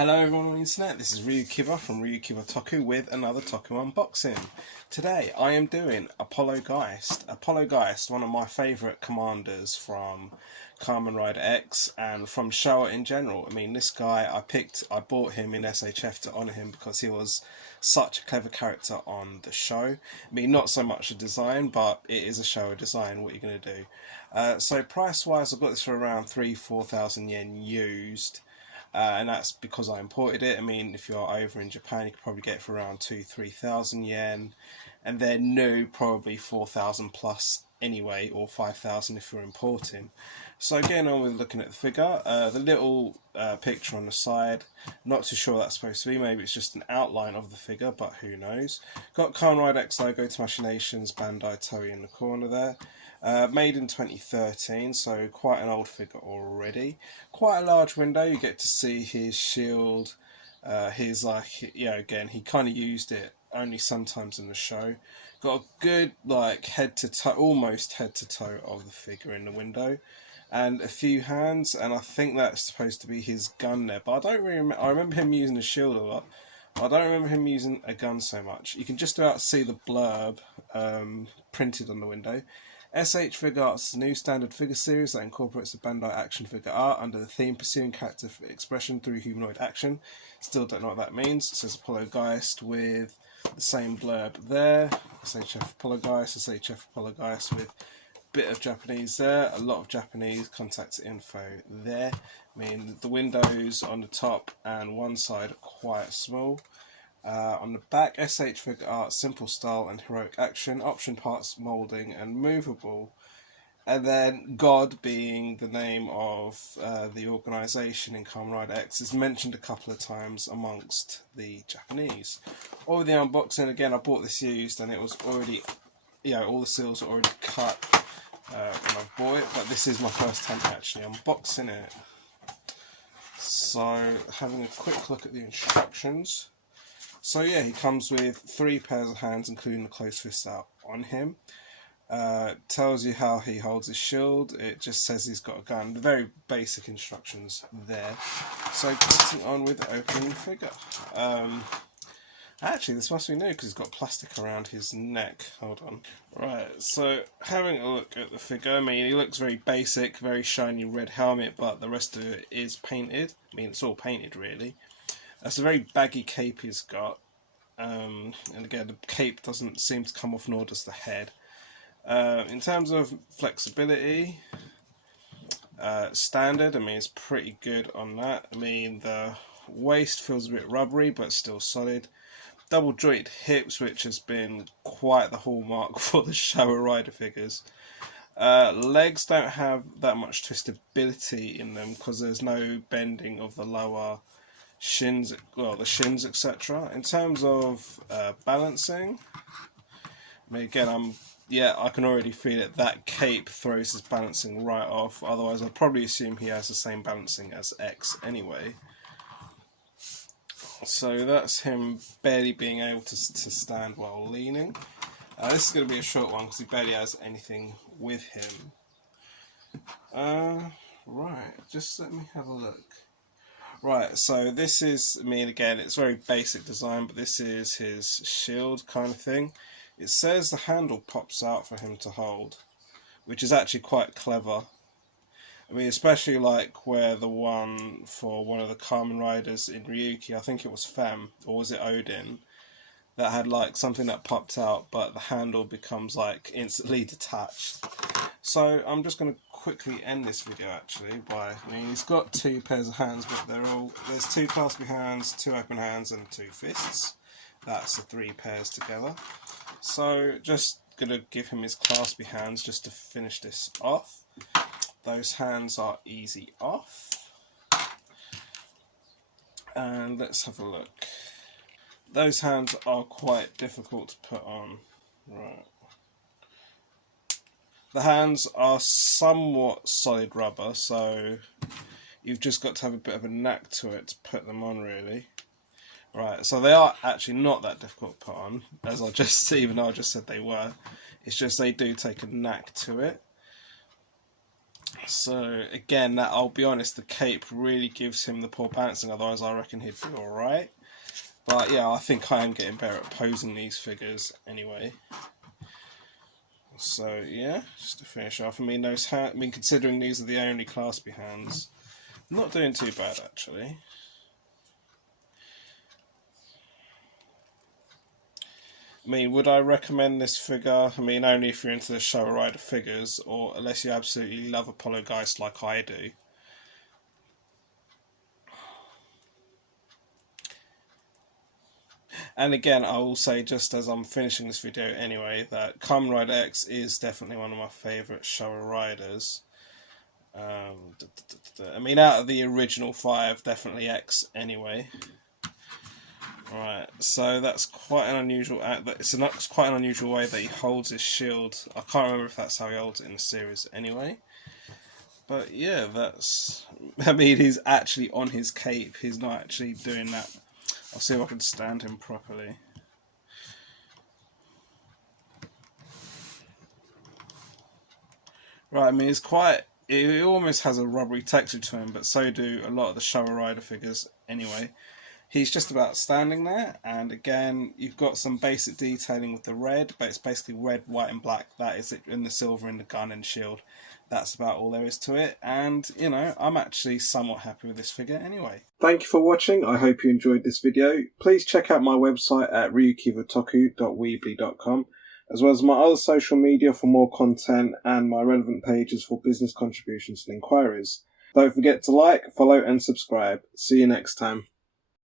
Hello everyone on the internet, this is RyuKiva from RyuKiva Toku with another Toku unboxing. Today I am doing ApolloGeist. ApolloGeist, one of my favourite commanders from Kamen Rider X and from Showa in general. I mean, this guy I bought him in S.H.F to honour him because he was such a clever character on the show. I mean, not so much a design, but it is a Showa design, what are you going to do? So price wise, I got this for around 3,000–4,000 yen used. And that's because I imported it. I mean, if you're over in Japan, you could probably get it for around 2–3,000 yen, and then new probably 4,000 plus anyway, or 5,000 if you're importing. So getting on with looking at the figure, the little picture on the side, not too sure what that's supposed to be. Maybe it's just an outline of the figure, but who knows. Got Kamen Rider X logo, Nations, bandai, toei in the corner there. Made in 2013, so quite an old figure already. Quite a large window, you get to see his shield, his again, he kind of used it only sometimes in the show. Got a good head to toe, almost head to toe of the figure in the window. And a few hands, and I think that's supposed to be his gun there, but I don't really remember. I remember him using a shield a lot. I don't remember him using a gun so much. You can just about see the blurb printed on the window. S.H.Figuarts is a new standard figure series that incorporates the Bandai action figure art under the theme pursuing character expression through humanoid action. Still don't know what that means. It says ApolloGeist with the same blurb there. S.H.F. ApolloGeist, S.H.F. ApolloGeist with a bit of Japanese there, a lot of Japanese contact info there. I mean, the windows on the top and one side are quite small. On the back, S.H.Figuarts, simple style and heroic action, option parts, moulding and movable. And then God, being the name of the organisation in Kamen Rider X, is mentioned a couple of times amongst the Japanese. Over the unboxing, again, I bought this used and it was already, all the seals are already cut when I've bought it, but this is my first time actually unboxing it. So, having a quick look at the instructions. So yeah, he comes with 3 pairs of hands, including the closed fist out on him. Tells you how he holds his shield. It just says he's got a gun. The very basic instructions there. So getting on with opening the figure. Actually, this must be new because he's got plastic around his neck. Hold on. Right, so having a look at the figure. I mean, he looks very basic, very shiny red helmet, but the rest of it is painted. I mean, it's all painted really. That's a very baggy cape he's got, and again the cape doesn't seem to come off, nor does the head. In terms of flexibility, standard, I mean it's pretty good on that. I mean the waist feels a bit rubbery but still solid. Double jointed hips, which has been quite the hallmark for the Showa Rider figures. Legs don't have that much twistability in them because there's no bending of the lower shins, the shins, etc. In terms of balancing, I mean, again, I can already feel it. That cape throws his balancing right off. Otherwise, I'd probably assume he has the same balancing as X anyway. So that's him barely being able to stand while leaning. This is going to be a short one because he barely has anything with him. Right, just let me have a look. Right, so this is, I mean, again, it's very basic design, but this is his shield kind of thing. It says the handle pops out for him to hold, which is actually quite clever. I mean, especially where the one for one of the Kamen Riders in Ryuki, I think it was Fem, or was it Odin, that had something that popped out, but the handle becomes instantly detached. So I'm just going to quickly end this video actually by, I mean, he's got 2 pairs of hands, but there's 2 claspy hands, 2 open hands and 2 fists. That's the 3 pairs together. So just going to give him his claspy hands just to finish this off. Those hands are easy off. And let's have a look. Those hands are quite difficult to put on. Right. The hands are somewhat solid rubber, so you've just got to have a bit of a knack to it to put them on, really. Right, so they are actually not that difficult to put on, even though I just said they were. It's just they do take a knack to it. So again, that I'll be honest, the cape really gives him the poor balancing. Otherwise, I reckon he'd be all right. But yeah, I think I am getting better at posing these figures anyway. So yeah, just to finish off, I mean considering these are the only claspy hands, I'm not doing too bad actually. I mean, would I recommend this figure? I mean, only if you're into the Showa Rider figures, or unless you absolutely love ApolloGeist like I do. And again, I will say, just as I'm finishing this video anyway, that Kamen Rider X is definitely one of my favourite Showa Riders. I mean, out of the original 5, definitely X anyway. Right, so that's quite an unusual. It's quite an unusual way that he holds his shield. I can't remember if that's how he holds it in the series anyway. But yeah, that's. I mean, he's actually on his cape. He's not actually doing that. I'll see if I can stand him properly. Right, I mean, it's quite. It almost has a rubbery texture to him, but so do a lot of the Showa Rider figures anyway. He's just about standing there, and again, you've got some basic detailing with the red, but it's basically red, white, and black. That is it, in the silver in the gun and shield. That's about all there is to it, and, you know, I'm actually somewhat happy with this figure anyway. Thank you for watching. I hope you enjoyed this video. Please check out my website at ryukivatoku.weebly.com, as well as my other social media for more content and my relevant pages for business contributions and inquiries. Don't forget to like, follow, and subscribe. See you next time.